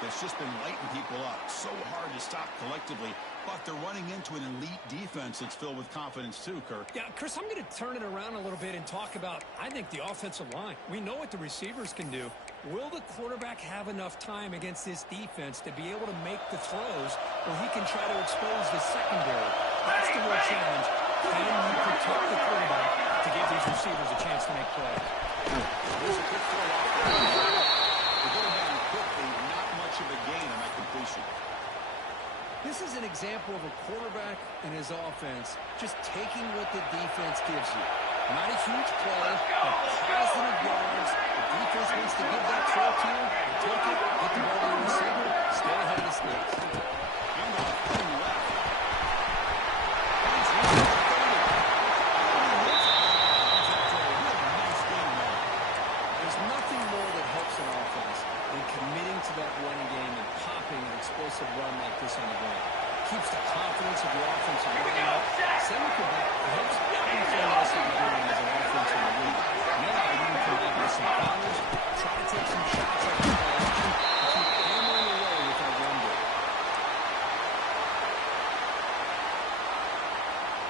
that's just been lighting people up. So hard to stop collectively, but they're running into an elite defense that's filled with confidence too, Kirk. Yeah, Chris, I'm going to turn it around a little bit and talk about, I think, the offensive line. We know what the receivers can do. Will the quarterback have enough time against this defense to be able to make the throws where he can try to expose the secondary? That's the real challenge. Can you protect the quarterback to give these receivers a chance to make plays? There's a good throw off there. They get it down quickly, not much of a gain on that completion. This is an example of a quarterback and his offense just taking what the defense gives you. Not a huge play, but positive yards. The defense wants to give that throw to you. You take it, get the ball to the receiver, stay ahead of the sticks. Handoff coming left. There's nothing more that helps an offense than committing to that running game and popping an explosive run like this on the ground. Keeps the confidence of your offensive line up. S6wkcfpGA helps everything else that you're doing as an offense in the league. Now you can come out with some counters, try to take some shots at the play action, and keep hammering away with that run game.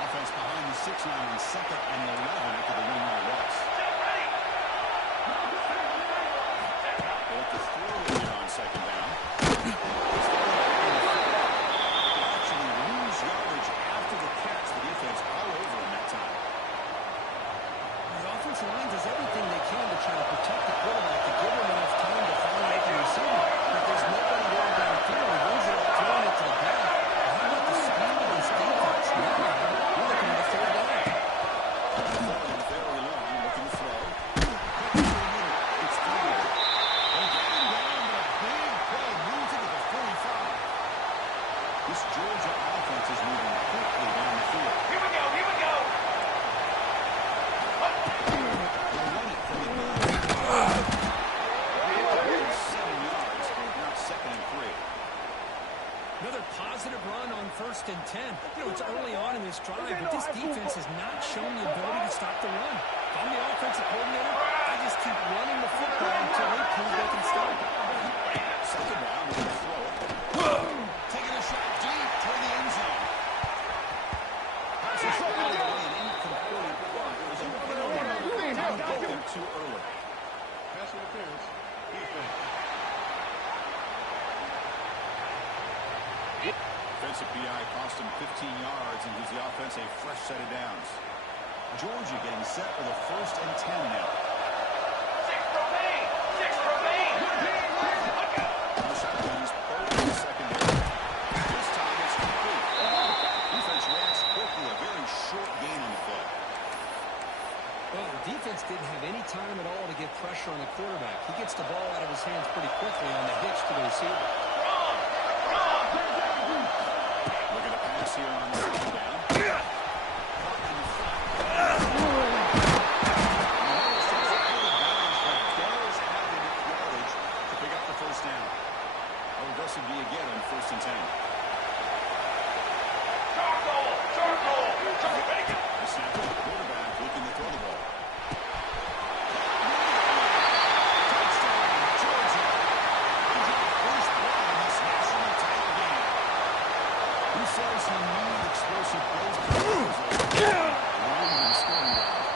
Offense behind the 6 line on 2nd and 11 after the one-yard loss. Both the throw here on 2nd down. Actually lose yardage after the catch. The defense all over him that time. The offensive line does everything they can to try to protect the quarterback to give him enough time to find an open receiver. But there's nobody there downfield. He ends up throwing it to the back. How about the speed of this defense? Now we're looking at a 3rd down. Very long, looking to throw. It's through. And getting down the big play moves into the 45. This Georgia offense is moving quickly down the field. Here we go, here we go. They run it from the 7 yards. Now 2nd and 3. Another positive run on 1st and 10. You know, it's early on in this drive, but this defense has not shown the ability to stop the run. If I'm the offensive coordinator, I just keep running the football until they prove they can stop it. 2nd down, we're going to throw it. Taking a shot deep toward the end zone. Pass is out of the way and incomplete. It was a penalty. Didn't get there too early. Pass interference. Defense. Defensive PI cost him 15 yards and gives the offense a fresh set of downs. Georgia getting set for the 1st and 10 now. 6 remain. 6 remain. No shotguns, 3rd and secondary. This time it's complete. Defense reacts quickly, a very short gain on the play. Well, the defense didn't have any time at all to get pressure on the quarterback. He gets the ball out of his hands pretty quickly on the hitch to the receiver. Look at a pass here on 2nd down. How aggressive do you get on 1st and 10? Charcoal. The snap to the quarterback looking to throw the ball. Touchdown, Georgia. First play in this national title game. Who says he needed explosive plays to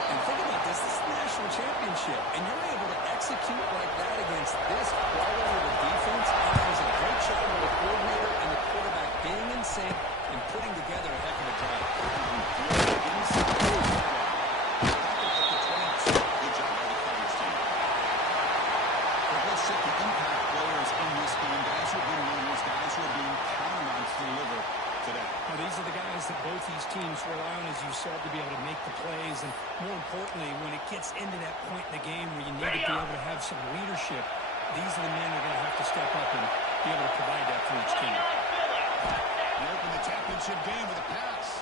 And think about this. This is the national championship, and you're able to execute like that against this quality of a defense. That is a great job of the coordinator and the quarterback being in sync and putting together a heck of a drive. Good job by the coverage team. But let's check the impact players in this game. Guys who have been winners, guys who are being counted on to deliver today. Now, these are the guys that both these teams rely on, as you said, to be able to make the plays. And more importantly, when it gets into that point in the game where you need to be able to have some leadership, these are the men who are going to have to step up and be able to provide that for each team. They open the championship game with a pass.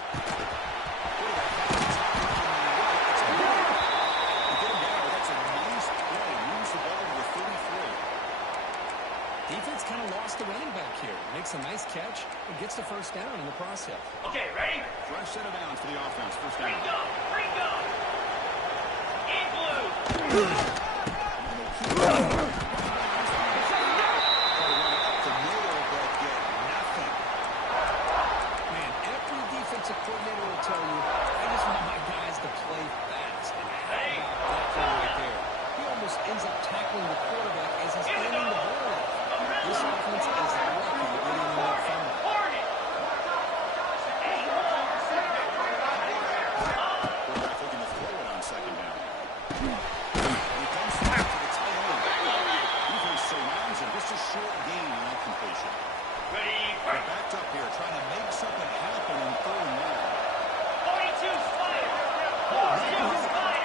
Defense kind of lost the running back here. Makes a nice catch and gets the 1st down in the process. Okay, ready? Fresh set of downs for the offense. 1st down. Bring go. In blue. Try to run it up to short gain on that completion. Ready, They're break. backed up here, trying to make something happen in third and long. 42 Spire. 42 Spire.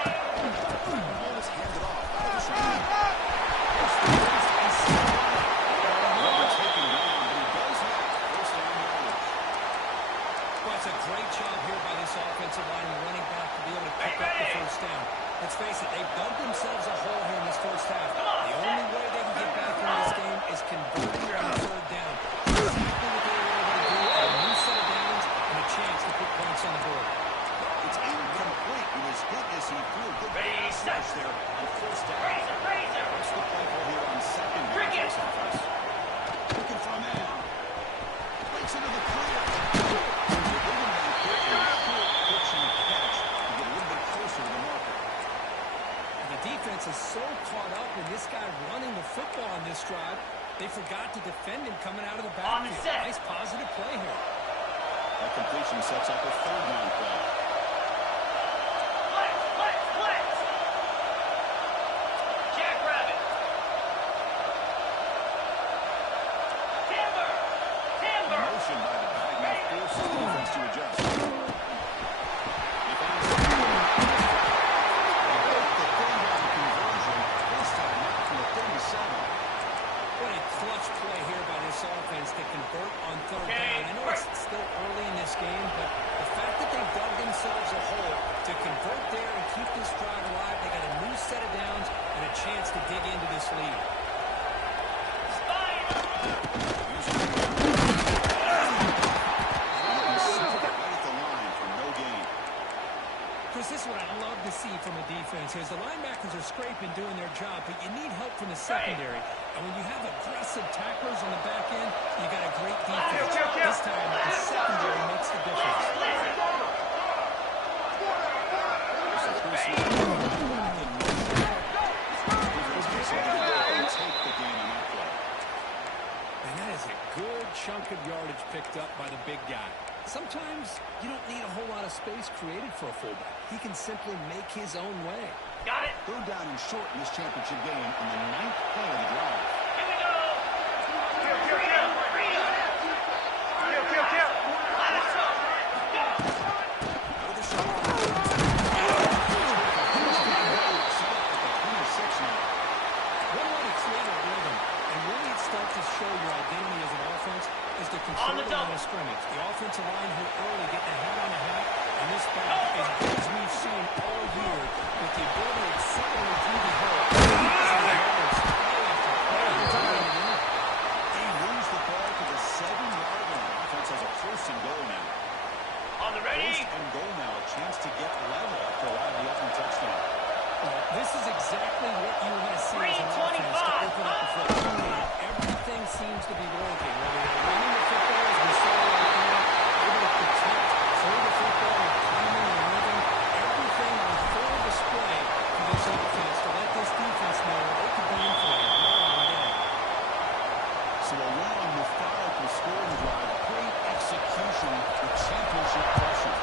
Ball is handed off out of the shotgun. Never taken down, but he does have first down yardage. Well, it's a great job here by this offensive line and running back to be able to pick up the first down. Let's face it, they've dug themselves a hole here in this first half. The only way they can get back into this game is converting on third down. Exactly what they were able to do, a new set of downs and a chance to put points on the board. It's incomplete. He was hit as he threw a good Ready, pass set. rush there on first down. Razor, razor. What's the play call here on second down Cricket. for this offense? Looking for a man. Breaks into the clear. They're giving back here a short pitching catch to get a little bit closer to the marker. And the defense is so caught up in this guy running the football on this drive, they forgot to defend him coming out of the On the backfield. set. Nice positive play here. That completion sets up a third down play. Flex, flex, flex. Jackrabbit. Timber. Timber. Motion by the back now forces the defense to adjust. They find the third down conversion. This time now from the 37. What a clutch play here by this offense to convert on third down. I know it's still early in this game, but the fact that they've dug themselves a hole to convert there and keep this drive alive, they got a new set of downs and a chance to dig into this lead. Spire. Right at the line for no gain. Chris, this is what I love to see from a defense is the linebackers are scraping, doing their job, but you need help from the secondary. And when you have aggressive tacklers on the back end, you got a great defense. This time, the secondary makes the difference. Take the gain on that play. And that is a good chunk of yardage picked up by the big guy. Sometimes you don't need a whole lot of space created for a fullback. He can simply make his own way. Got it. Third down and short in this championship game on the 9th play of the drive. Here we go. Kill, kill, kill. Kill, kill, kill. Let us go. Go. Out of the shotgun. Set up at the 26 now. One way to create a rhythm and really start to show your identity as an offense is to control the line of scrimmage. The offensive line here early getting a hat on the hat, and this back as good as we've seen all year with the ability to accelerate through the hole. He wins the ball to the 7-yard line. Offense has a first and goal now. On the ready. First and goal now. A chance to get level after allowing the opening touchdown. This is exactly what you want to see as an offense to open up the football. Everything seems to be working. Whether they're running the football, as we saw right there, able to protect, throw the football, and timing and rhythm, everything on full display for this offense to let this defense know they could be in for a long day. So a long, methodical scoring drive. Great execution with championship pressure.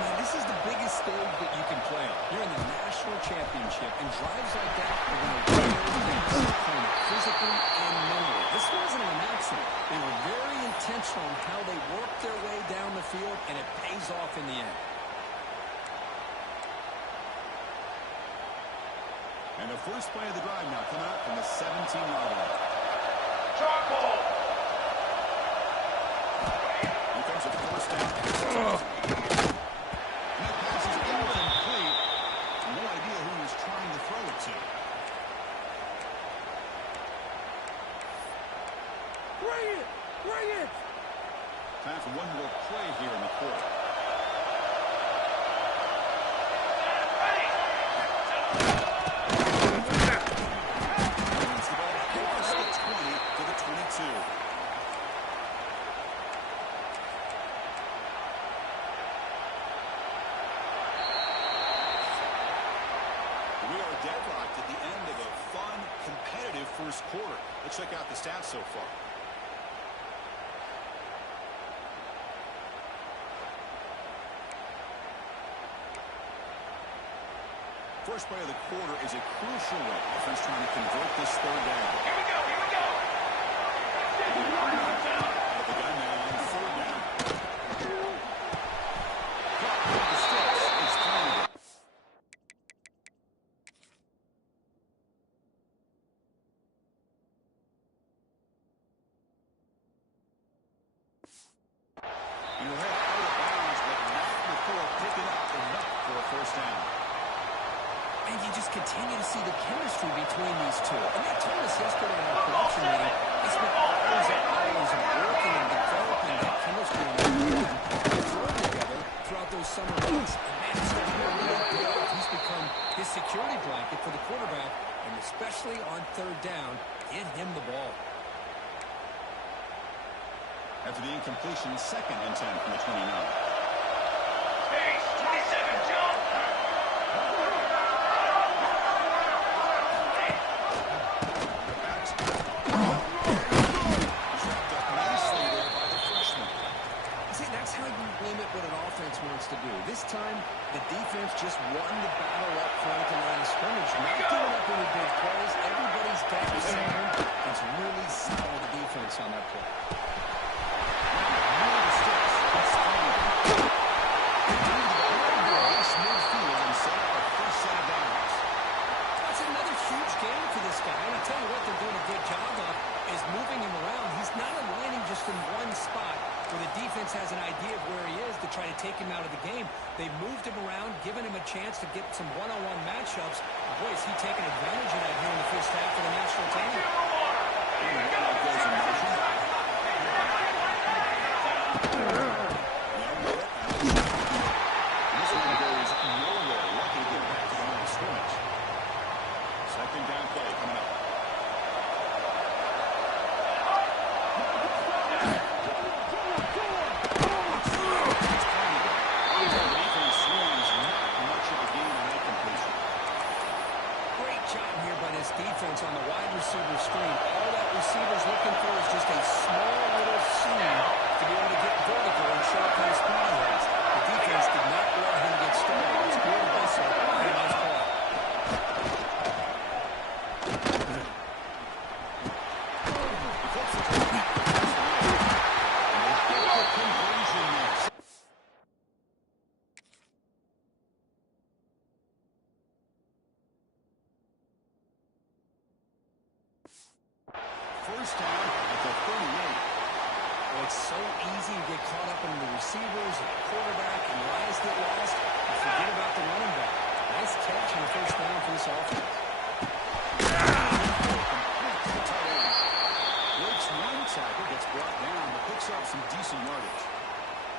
Man, this is the biggest stage that you can play on. You're in the national championship, and drives like that are going to wear down the opponent physically and mentally. This wasn't an accident. They were very intentional in how they worked their way down the field, and it pays off in the end. And the first play of the drive now coming out from the 17-yard line. Charcoal. Here comes a first down. And that pass is incomplete. No idea who he was trying to throw it to. Bring it! Bring it! Time for one more play here in the quarter. Moves the ball across the 20 to the 22. We are deadlocked at the end of a fun, competitive first quarter. Let's check out the stats so far. First play of the quarter is a crucial one. Offense trying to convert this third down. Here we go, here we go. Out of the gun now on third down. Clock on the sticks. It's thrown. And we'll head out of bounds, but not before picking up enough for a first down. And you just continue to see the chemistry between these two. And they told us yesterday in our production meeting, they spent hours and hours of working and developing that chemistry and that thrown together throughout those summer months. And man, it's starting to really pay off. He's become his security blanket for the quarterback, and especially on third down, get him the ball. After the incompletion, 2nd and 10 from the 29. Pace, 27, jump. To do. This time, the defense just won the battle up front at the line of scrimmage. Not giving up any big plays. Everybody's got the center. It's really solid defense on that play. That's another huge game for this guy. And I tell you what they're doing a good job of is moving him around. He's not aligning just in one spot where the defense has an idea of where he is to try to take him out of the game. They've moved him around, given him a chance to get some one-on-one matchups. Boy, is he taking advantage of that here in the first half of the national team. This one goes nowhere. Lucky to get back to the line of scrimmage. 2nd down play coming up. Defense on the wide receiver screen. All that receiver's looking for is just a small little seam to be able to get vertical and show what kind of speed he has. The defense did not let him get started. It's good hustle. Very nice call. First down at the 38. Well, it's so easy to get caught up in the receivers and the quarterback and lines get lost and forget about the running back. Nice catch and a first down for this offense. Breaks one tackle, gets brought down, but picks up some decent yardage.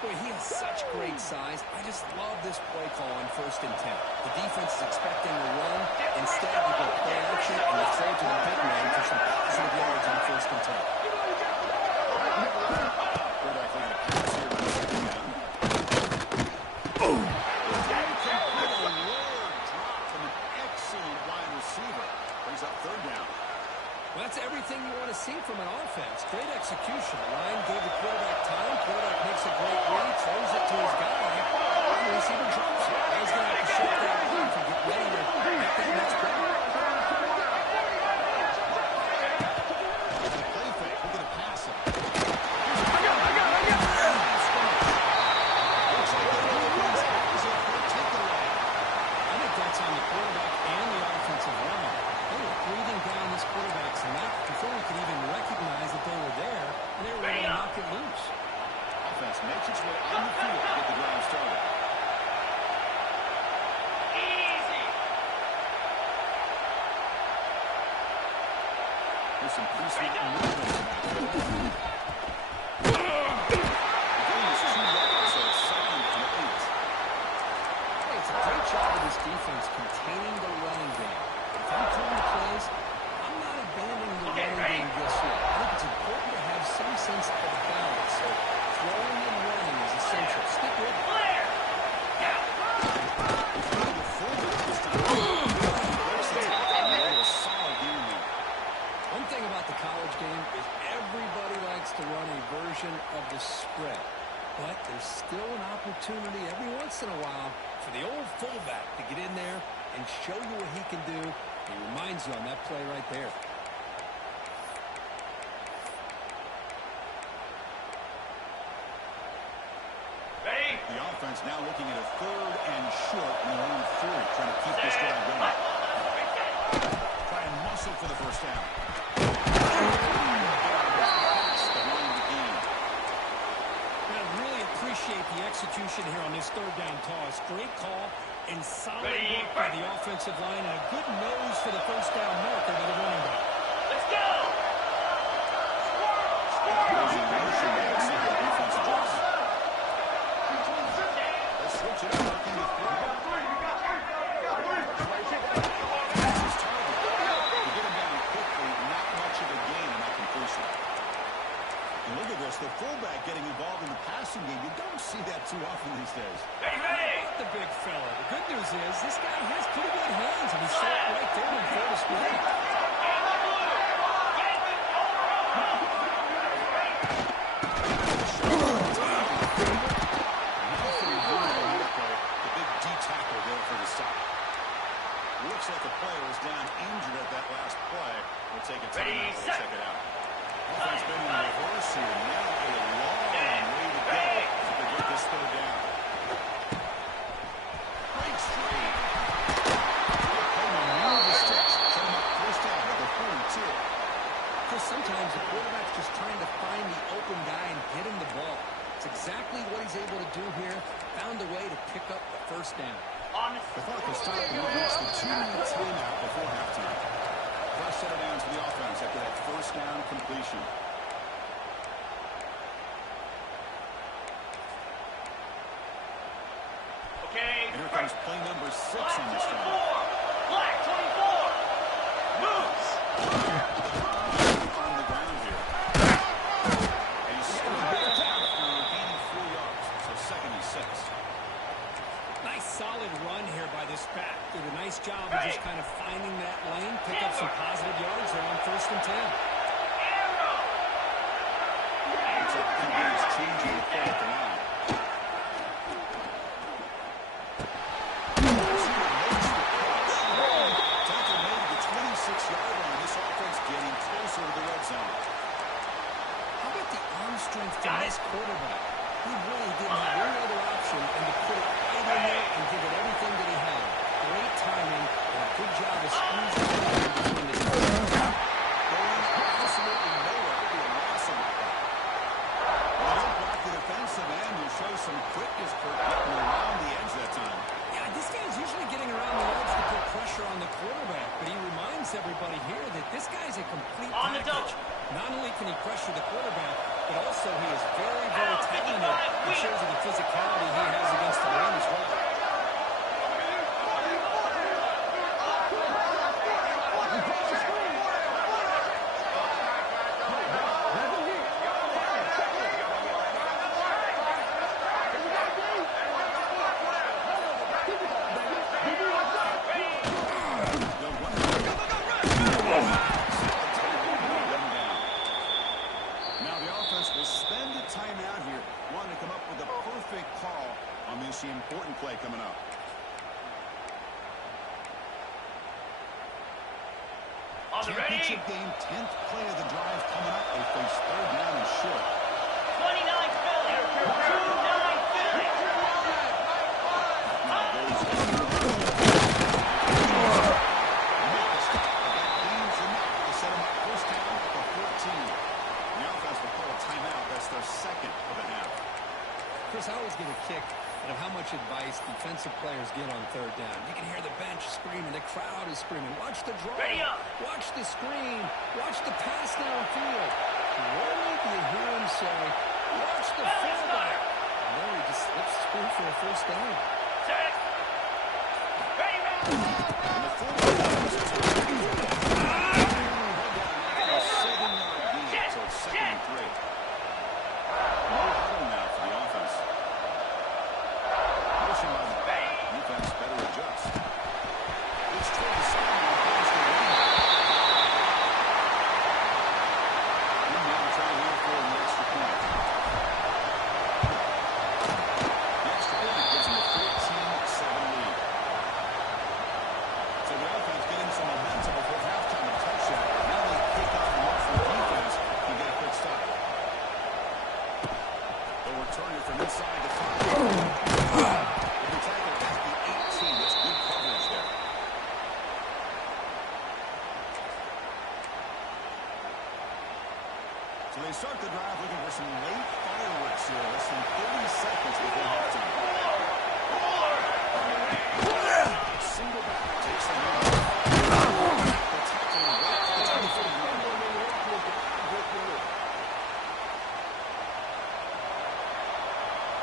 Boy, he has such great size. I just love this play call on 1st and 10. The defense is expecting a run. Instead, you go play action and you throw to the big man for some positive yards on 1st and 10. Excellent wide receiver. Brings up 3rd down. Well, that's everything you want to see from an offense. Great execution. The line gave the quarterback time. Quarterback makes a great read, throws it to his guy, and the receiver drops it. He's going to have to shut that off and get ready to make that next play. Play fake. We're going to pass it. I think that's on the quarterback and the offensive line. They were breathing down this quarterback's neck before he could even recognize that they were there, and they were ready to knock it loose. Offense makes its way on the field to get the drive started. Easy. There's some pretty sweet movement in that. The game is 2 yards, so it's 2nd and 8. Hey, it's a great job of this defense containing the running game. If I'm calling the plays, I'm not abandoning the running game just yet. I think it's important to have some sense of balance. So throwing and running is essential. Stick with it. Clear. One thing about the college game is everybody likes to run a version of the spread. But there's still an opportunity every once in a while for the old fullback to get in there and show you what he can do. He reminds you on that play right there. Ready? The offense now looking at a 3rd and short in their own 3, trying to keep this drive going. Try and muscle for the first down. I really appreciate the execution here on this 3rd down toss. Great call and solid work by the offensive line, and a good nose for the first down marker by the running back. Let's go! Losing motion there. See how the defense adjusts. Let's switch it up. Looking to throw. This is target. To get him down quickly, not much of a gain on that completion. And look at this, the fullback getting involved in the passing game. You don't see that too often these days. Ready? The big fella. The good news is this guy has pretty good hands, and he saw it right there in full display. The big D tackle there for the stop. Looks like the player was down injured at that last play. We'll take a timeout. We'll check it out. Offense been in reverse here. Now a long way to go to get this 3rd down. Breaks free. Move the sticks. Set him up first down at the 42. Because sometimes the quarterback's just trying to find the open guy and get him the ball. It's exactly what he's able to do here. Found a way to pick up the first down. On the The clock is stopped and we've reached the 2-minute timeout before halftime. Fresh set of downs for the offense after that first down completion. Okay. And here comes play number 6 Black on this 24. drive. Black 24. Moves. On the ground here. And he's still after gaining 4 yards. So 2nd and 6. Nice solid run here by this back. Did a nice job of just kind of finding that lane, pick up some positive yards there on 1st and 10. Arrow. Looks like the QB is changing the play at the line. Tackle made the 26-yard line. This offense getting closer to the red zone. How about the arm strength from this quarterback? He really didn't have any other option than to put it right in there and give it everything that he had. Great timing and a good job of squeezing it in between the two. Going absolutely nowhere. It'll be a loss on the play. Well, don't block the defensive end. You show some quickness for getting around the edge that time. Yeah, this guy's usually getting around the edge to put pressure on the quarterback, but he reminds everybody here that this guy's a complete On the package. double. Not only can he pressure the quarterback, but also he is very, very talented. It shows you the physicality he has against the run as well. Now the offense will spend a timeout here, wanting to come up with a perfect call on this important play coming up. On the ready. Championship game, 10th play of the drive coming up. They face 3rd down and short. 29 Philly. 29 Philly. Now goes to gains enough to set him up first down at the 14. The offense will call a timeout. That's their 2nd of the half. Chris, I always get a kick out of how much advice defensive players get on 3rd down. You can hear the bench screaming. The crowd is screaming. Watch the draw. Ready up. Watch the screen. Watch the pass downfield. Rarely do you hear him say, watch the fullback. And then he just slips through for a first down. Set. Ready, ready. And the fullback is a 7-yard gain, so it's 2nd and 3. No huddle now for the offense. Motion by the back. Defense better adjust. It's toward the sideline. Pass to running back. And now trying here for the extra point. The extra point gives them a 14-7 lead. So they start the drive looking for some late fireworks here. Less than 30 seconds before halftime. Single back takes the lead.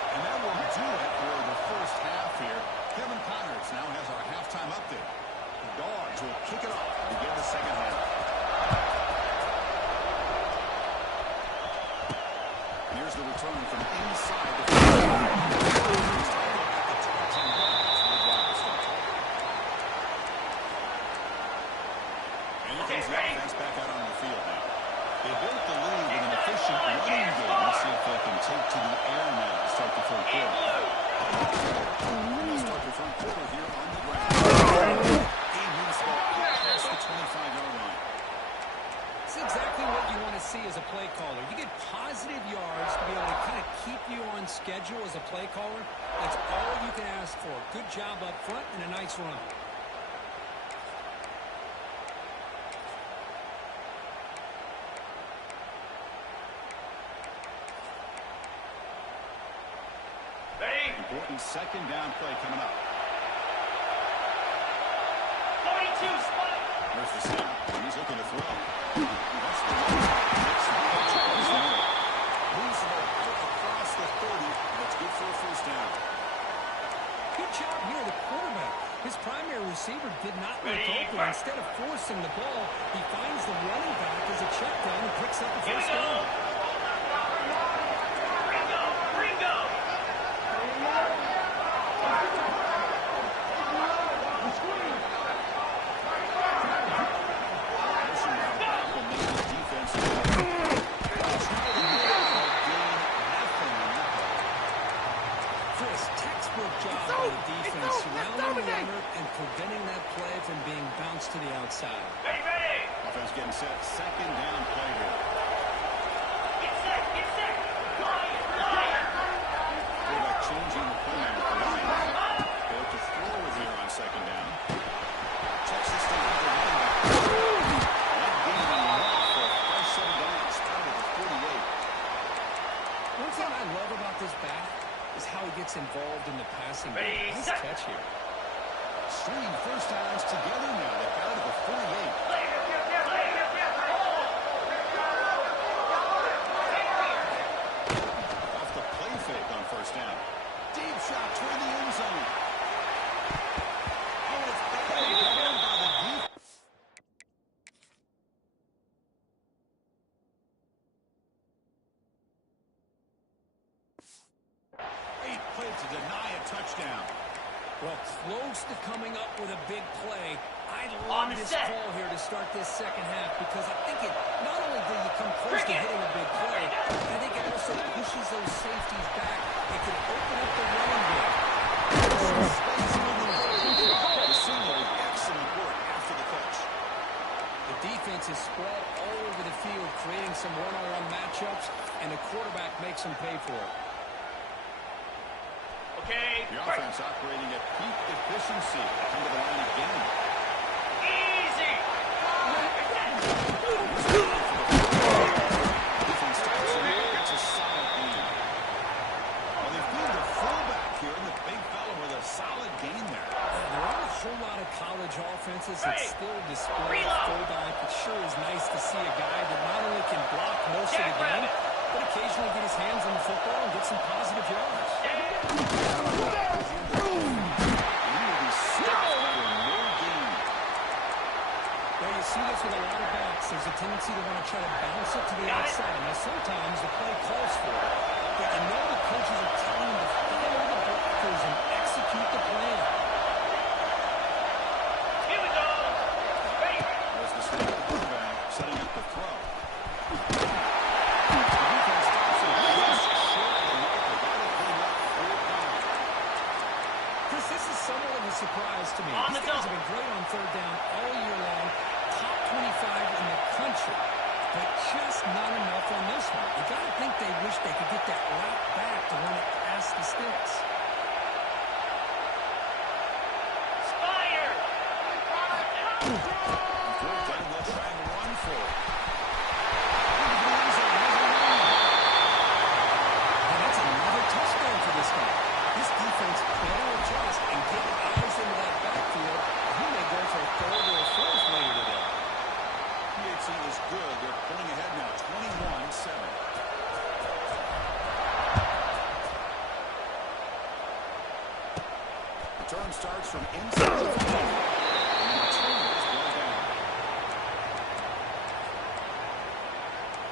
And that will do it for the first half here. Kevin Connors now has our halftime update. The Dogs will kick it off to begin the second half. Here's the return from inside the and here comes the offense back out on the field now. They built the lead with an efficient running game. Let's see if they can take to the air now to start the third quarter. They'll start the third quarter here on the ground. Game moves ball out past the 25-yard line. It's exactly what you want to see as a play caller. You get positive yards to be able to kind of keep you on schedule as a play caller. That's all you can ask for. Good job up front and a nice run. Important second down play coming up. 42 spot. There's the snap. He's looking to throw. That's the one. Moves the ball out across the 30. That's good for a first down. Good job here, the quarterback. His primary receiver did not look open. Instead of forcing the ball, he finds the running back as a check down and picks up the first down. Preventing that play from being bounced to the outside. Offense getting set. Second down play here. Get set, get set. Quarterback changing the play now with the line. They look to throw it here on second down. Texas State with the running back. That gain enough for a fresh set of downs. Started at the 48. One thing I love about this back is how he gets involved in the passing game. Nice catch here. Stringing first downs together now. They've got it at the 48. Off the play fake on first down. Deep shot toward the end zone. Oh, it's batted down by the deep. 8 played to deny a touchdown. Well, close to coming up with a big play. I love this call here to start this second half because I think it not only do you come close to hitting a big play, I think it also pushes those safeties back. It can open up the running game. Excellent work after the catch. The defense is spread all over the field, creating some one-on-one matchups, and the quarterback makes them pay for it. Okay. The offense operating at peak efficiency. Come to the line again. Easy. Defense stops him. It's a solid gain. Well, they've moved the fullback here, and the big fella with a solid gain there. There are a whole lot of college offenses that still display a fullback. It sure is nice to see a guy that not only can block most of the game, but occasionally get his hands on the football and get some positive yards. Well, you see this with a lot of backs. There's a tendency to want to try to bounce it to the outside. Now, sometimes the play calls for it, but you know the coaches are telling them to follow the blockers and execute the plan. Here we go. Ready. There's the snap quarterback setting up the throw. This is somewhat of a surprise to me. These guys have been great on third down all year long, top 25 in the country, but just not enough on this one. You got to think they wish they could get that right back to run it past the sticks. Spire. They'll try and run for it. is good. They're pulling ahead now, 21-7. Return starts from inside the 5. And the turn is brought down.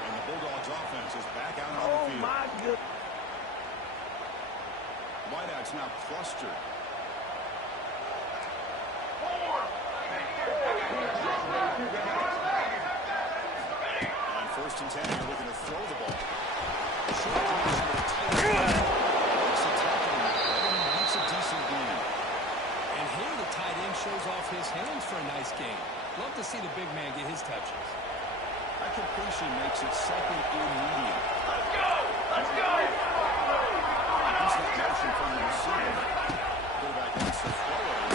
And the Bulldogs offense is back out on the field. My goodness. Wideouts now clustered. On 1st and 10, you're looking to throw the ball. Short pass with a tight end. Makes a tackle. And makes a decent gain. And here the tight end shows off his hands for a nice gain. Love to see the big man get his touches. That completion makes it 2nd and medium. Let's go! Let's go! Decent motion from the receiver. Quarterback wants to throw it.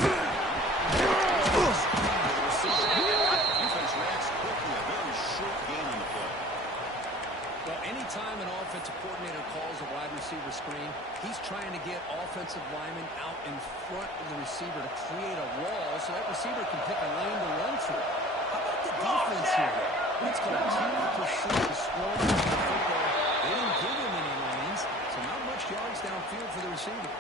The receiver. Defense reacts quickly. A very short gain on the play. Well, anytime an offensive coordinator calls a wide receiver screen, he's trying to get offensive linemen out in front of the receiver to create a wall so that receiver can pick a lane to run through. How about the defense here? It's called team pursuit to score the football. They didn't give him any lanes, so not much yards downfield for the receiver.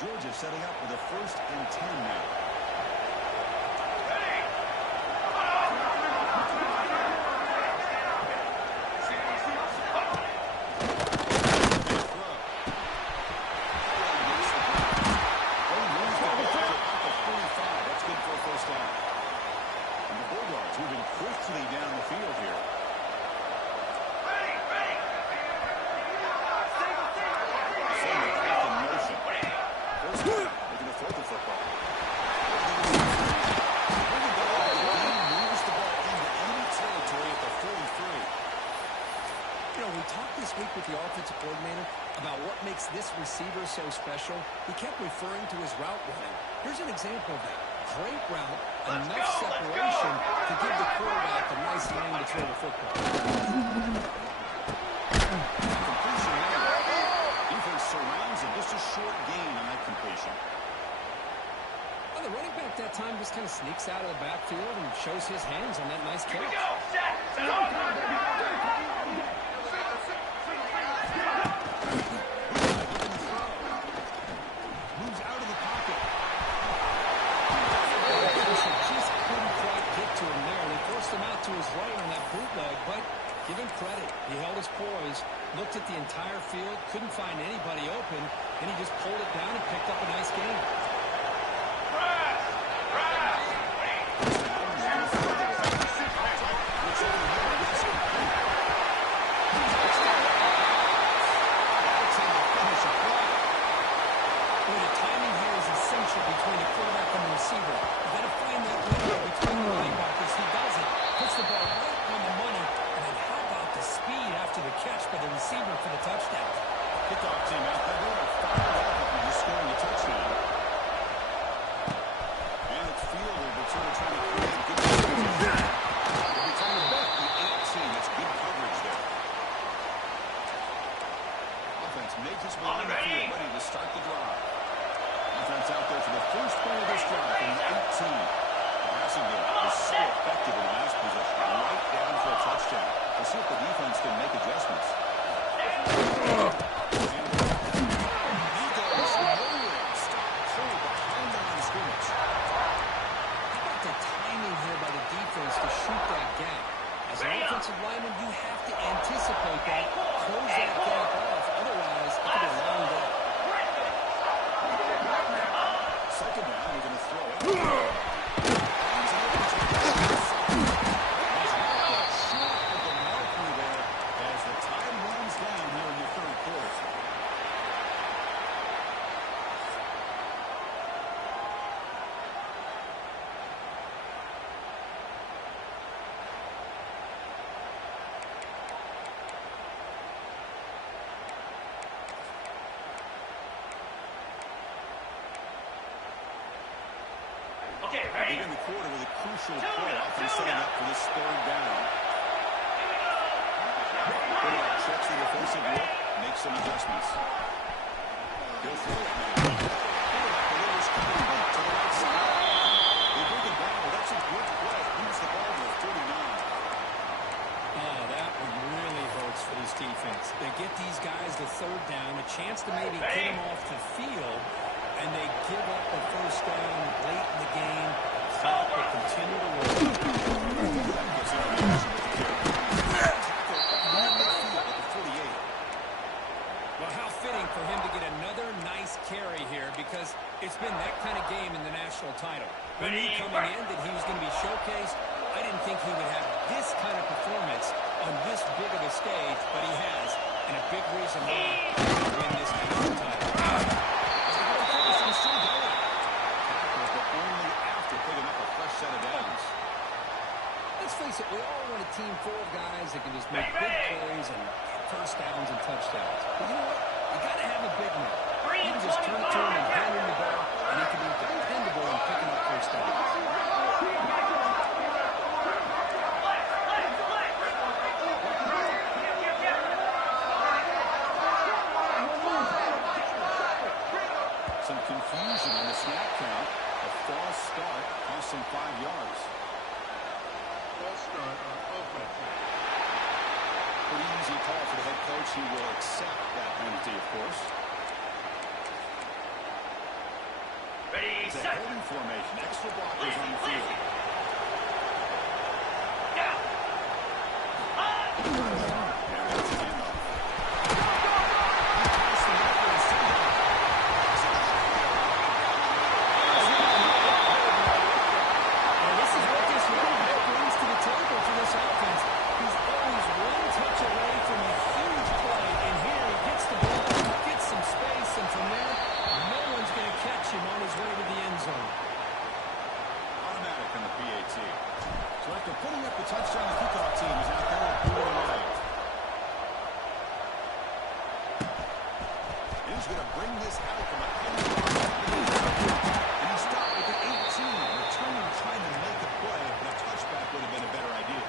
Georgia setting up with a 1st and 10 now. Moving quickly down the field here. Send it back in motion. 1st down, looking to throw the football. Moves the ball into enemy territory at the 43. You know, we talked this week with the offensive coordinator about what makes this receiver so special. He kept referring to his route running. Here's an example of that. Great route, enough separation to give the quarterback a nice lane to throw the football. Completion there. Defense surrounds him. Just a short gain on that completion. Well, the running back that time just kind of sneaks out of the backfield and shows his hands on that nice catch. Moves out of the pocket. Just couldn't quite get to him there. They forced him out to his right on that bootleg, but give him credit. He held his poise, looked at the entire field, couldn't find anybody open, and he just pulled it down and picked up a nice gain. Between the quarterback and the receiver. You got to find that window between the linebackers. He does it. Puts the ball right on the money. And then how about the speed after the catch by the receiver for the touchdown? Kickoff team out there. They are fired up after just scoring a touchdown. And it's field will return trying to create good coverage. They'll be trying to bet the 18. That's good coverage there. Offense makes its way on the field, ready to start the drive. Offense out there for the first play of this drive from the 18. The passing game is so effective in the last position. Right down for a touchdown. We'll see if the defense can make adjustments. And he goes nowhere. Stop play behind the line of scrimmage. How about the timing here by the defense to shoot that gap? As an offensive lineman, you have to anticipate that, close that gap off. Otherwise, it could be a long day. 2nd down, we're going to throw it. Short of the marker there as the time runs down here in the 3rd quarter. Okay, ready? Begin the quarter with a crucial play. Offense setting up for this 3rd down. Quarterback checks the defensive look, makes some adjustments. He'll throw it now. Quarterback delivers complete to the right side. They bring it down. That's a good play. Moves the ball to 39. Oh, that one really hurts for this defense. They get these guys the third down, a chance to maybe get them off the field, and they give up the first down late in the game. Clock will continue to roll. Well, how fitting for him to get another nice carry here, because it's been that kind of game in the national title. We knew coming in that he was going to be showcased. I didn't think he would have this kind of performance on this big of a stage, but he has, and a big reason why he win this national title. But only after picking up a fresh set of downs. Let's face it, we all want a team full of guys that can just make big plays and first downs and touchdowns. But you know what? You got to have a big man. You can just turn it to him and hand him the ball, and he can be dependable in picking up first downs. Some confusion on the snap count. A false start cost him 5 yards. False start on offense. Pretty easy call for the head coach. He will accept that penalty, of course. Ready, It's a set. holding formation. Extra blockers on the field. Down. And that's a handoff. And this is what this running back brings to the table for this offense. He's always one touch away from a huge play, and here he gets the ball, gets some space, and from there, no one's going to catch him on his way to the end zone. Automatic on the PAT. So after putting up the touchdown, the kickoff team is out there booting away. And he's going to bring this out from a and he stopped at the 18, returning, trying to make a play, but a touchback would have been a better idea.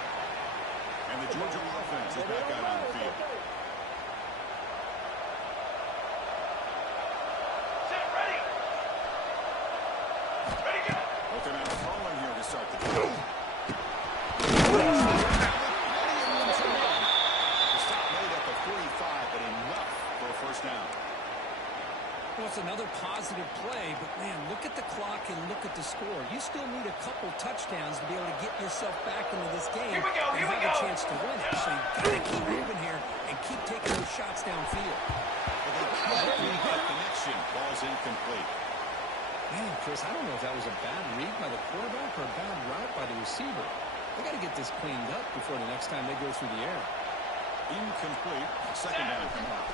And the Georgia offense is back out on the field. Set, ready. Ready, go. Looking at throwing here to start the game. The stop made at the 45, but enough for a first down. Well, it's another positive play, but, man, look at the clock and look at the score. You still need a couple touchdowns to be able to get yourself back into this game Here we go, and here we have a go. chance to win it. So you got to keep moving here and keep taking those shots downfield. But they can't make that connection. Ball's incomplete. Man, Chris, I don't know if that was a bad read by the quarterback or a bad route by the receiver. They got to get this cleaned up before the next time they go through the air. Incomplete. Second down coming up.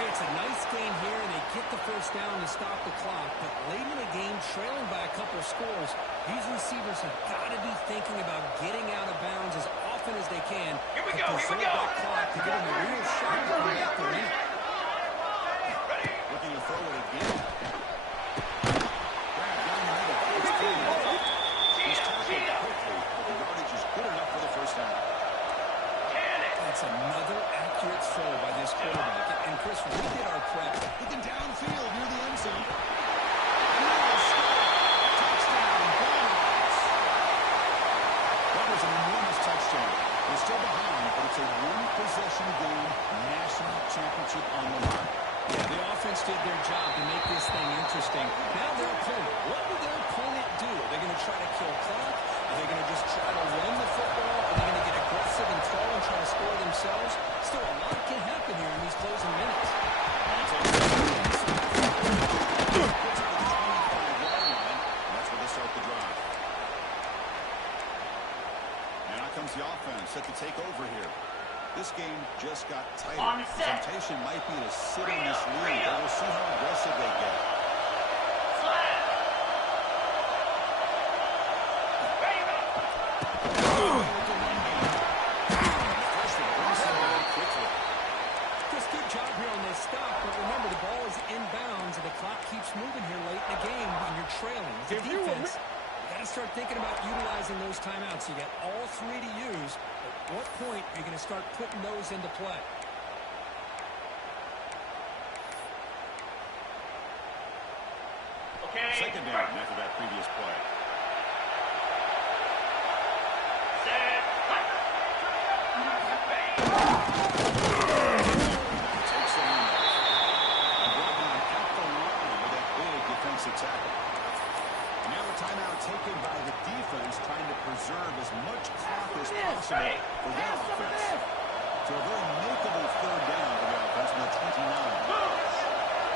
It's a nice gain here, and they get the first down to stop the clock. But late in the game, trailing by a couple of scores, these receivers have got to be thinking about getting out of bounds as often as they can Here we to go, here we preserve go. that clock to give them a real shot to come back to win it. Looking to throw it again. Grab down the middle. It's clean. He's tackled quickly, but the yardage is good enough for the first down. That's another accurate throw by this quarterback. And Chris, we did our prep. Looking downfield near the end zone. Touchdown, Bulldogs. That was an enormous touchdown. They're still behind, but it's a one-possession game, national championship on the line. Yeah, the offense did their job to make this thing interesting. Now their opponent. What will their opponent do? Are they going to try to kill clock? Are they going to just try to run the football? Are they going to get aggressive and throw and try to score themselves? Still, a lot can happen here in these closing minutes. That's where they start the drive. And out comes the offense set to take over here. This game just got tighter. On The set. temptation might be to sit in this lead, but we'll see how aggressive they get. Slide. Ready, go. Chris, good job here on this stop, but remember, the ball is inbounds, and the clock keeps moving here late in the game when you're trailing. As a defense, you got to start thinking about utilizing those timeouts. You got all three to use, but what going to start putting those into play. Okay. Second down after that previous play. Set. Takes the handoff. And brought down at the line with that big defensive tackle. And now a timeout taken by the defense, trying to preserve as much clock as possible for their offense. So a very makeable third down for the offense from the 29.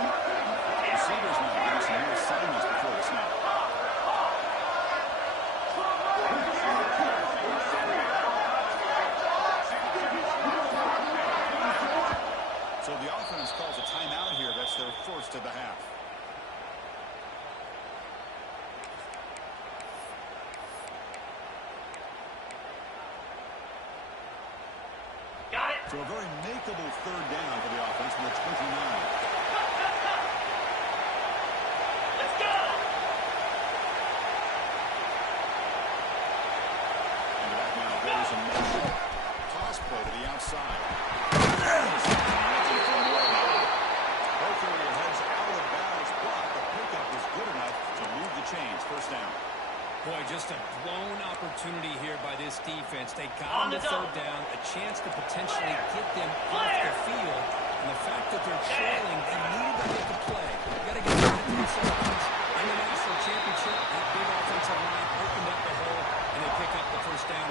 Receivers now getting some new assignments before the snap. So the offense calls a timeout here. That's their first of the half. Got it. So a very makeable third down for the offense from the 29. Let's go. And the back now goes in motion. Toss play to the outside. Both area heads out of bounds, but the pickup is good enough to move the chains. First down. Boy, just a blown opportunity here by this defense. They got on the third down, a chance to potentially get them off the field. And the fact that they're trailing, they needed to make a play. You got to get credit to this offense. In the national championship, that big offensive line opened up the hole, and they pick up the first down.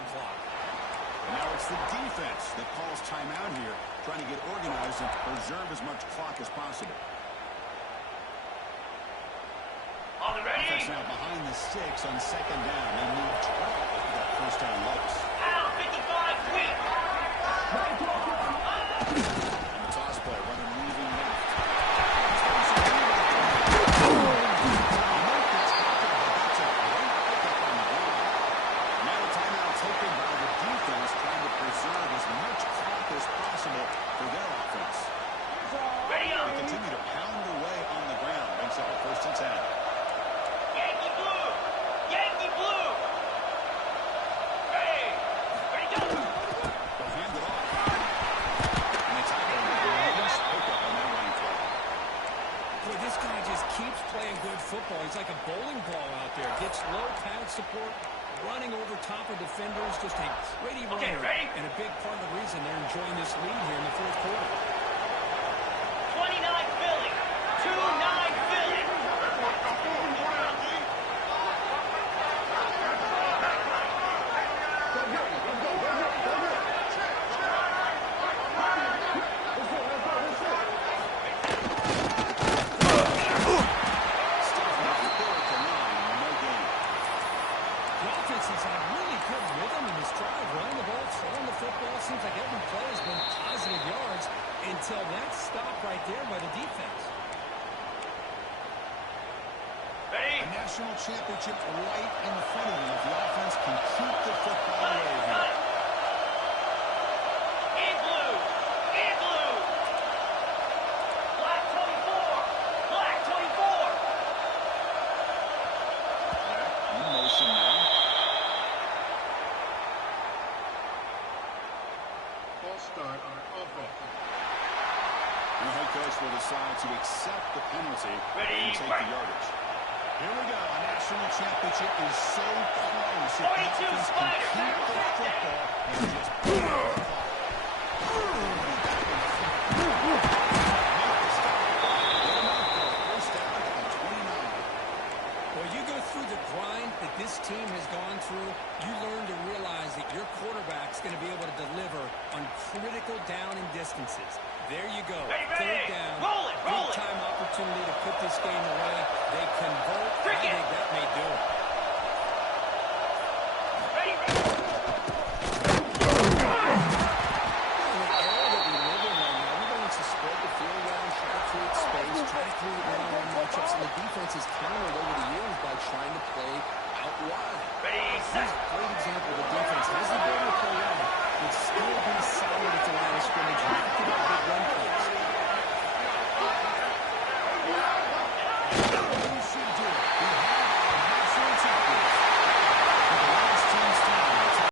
And now it's the defense that calls timeout here, trying to get organized and preserve as much clock as possible. On the ready. Offense now behind the 6 on second down. They move 12 after that first down loss. Out. 55 quick. And the toss play running leaving left. Now a timeout taken by the defense, trying to preserve as much clock as possible for their offense. Ready They up. continue to pound away on the ground. Brings up a first and 10. Yankee blue. Yankee blue. Ready. Ready go. They'll hand it off. And they tackle him with a nice pickup on that running play. Boy, this guy just keeps playing good football. He's like a bowling ball out there. Gets low pad support, running over top of defenders. Just a gritty runner. Okay, ready? And a big part of the reason they're enjoying this lead here in the fourth quarter. 29 Philly. 2-9 Philly. The offense has had really good rhythm in this drive, running the ball, throwing the football. Seems like every play has been positive yards until that stop right there by the defense. Ready. A national championship right in front of them if the offense can keep the football away here. In blue. In blue. Black 24. Black 24. In motion now. False start on offense. And the head coach will decide to accept the penalty Ready, and take fight. the yardage. Here we go. A national championship is so close. If the 42 offense can Spider. keep the football and just pull it First down at 29. Well, you go through the grind that this team has gone through, you learn to realize that your quarterback's going to be able to deliver on critical down and distances. There you go. Ready, ready. Third down. Roll it, roll it. Big time opportunity to put this game away. They convert. I Cricket. think that may do it.